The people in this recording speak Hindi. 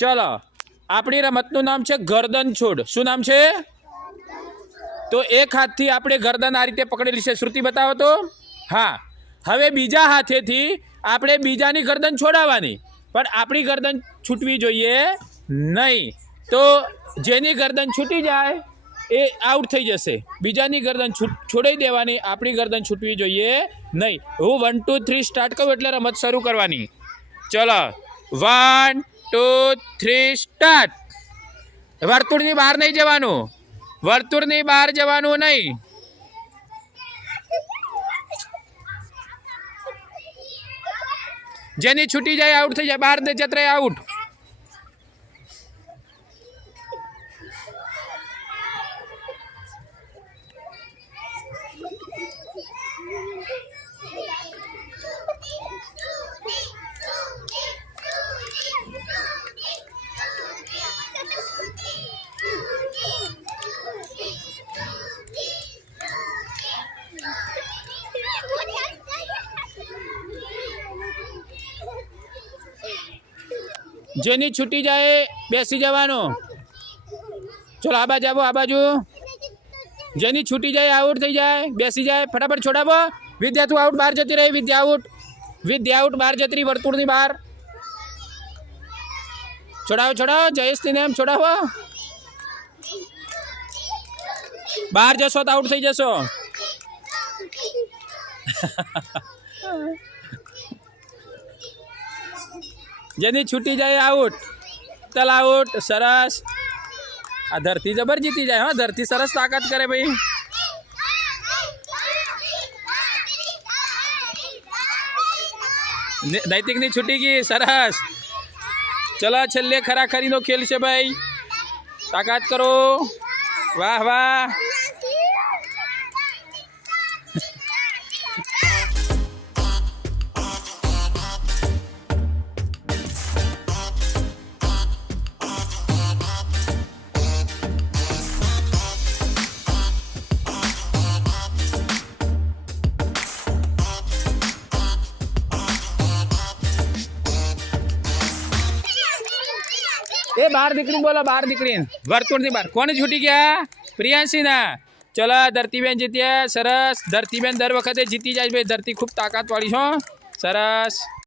चलो आपणी रमतनुं नाम छे गर्दन छोड़। शुं नाम छे? तो एक हाथ थी आपणे गर्दन आ रीते पकड़ेली छे। श्रुति बतावो तो। हाँ, हवे बीजा हाथेथी आपणे बीजानी गर्दन छोड़ावानी, पण आपणी गर्दन छूटवी जोईए नहीं। तो जेनी गर्दन छूटी जाए ए आउट थई जशे। बीजानी गर्दन छोड़ी देवानी, आपणी गर्दन छूटवी जोईए नहीं। हूँ 1 2 3 स्टार्ट करूँ एटले रमत शरू करवानी। चलो 1 2 3 स्टार्ट। वर्तुळनी बहार नहीं जवानुं, वर्तुळनी बहार जवानुं नहीं। जेनी छूटी जाए आउट थई जाए, बहार जत रहे आउट। जेनी छूटी जाए बेसी जवानो। चलो आ बाजू आवो, आ बाजू। जेनी छूटी जाए आउट थई जाए, बेसी जाए, फटाफट छोड़ावो। विद्या तू आउट, बाहर जती रही। विद्या आउट, विद्या आउट, बाहर जती रही वर्तुळनी बहार। छोड़ाओ छोड़ाओ, जयेशनी नेम छोड़ावो। बाहर जशो तो आउट थई जशो। जेनी छूटी जाए आउट। चल आउट, सरस। आ धरती जबर जीती जाए। हाँ, धरती सरस ताकत करे भाई। नैतिक नी छूटी गई, सरस। चलो छेल्ले खराखरी नो खेल छे भाई, ताकत करो। वाह वाह। ए बाहर निकली बोलो, बाहर निकली वर्तुळ बाहर। कोने छूटी गया? प्रियांशी ना। चलो धरतीबेन जीत्या, सरस। धरतीबेन दर वखते जीती जाए भाई। धरती खूब ताकत वाली हो, सरस।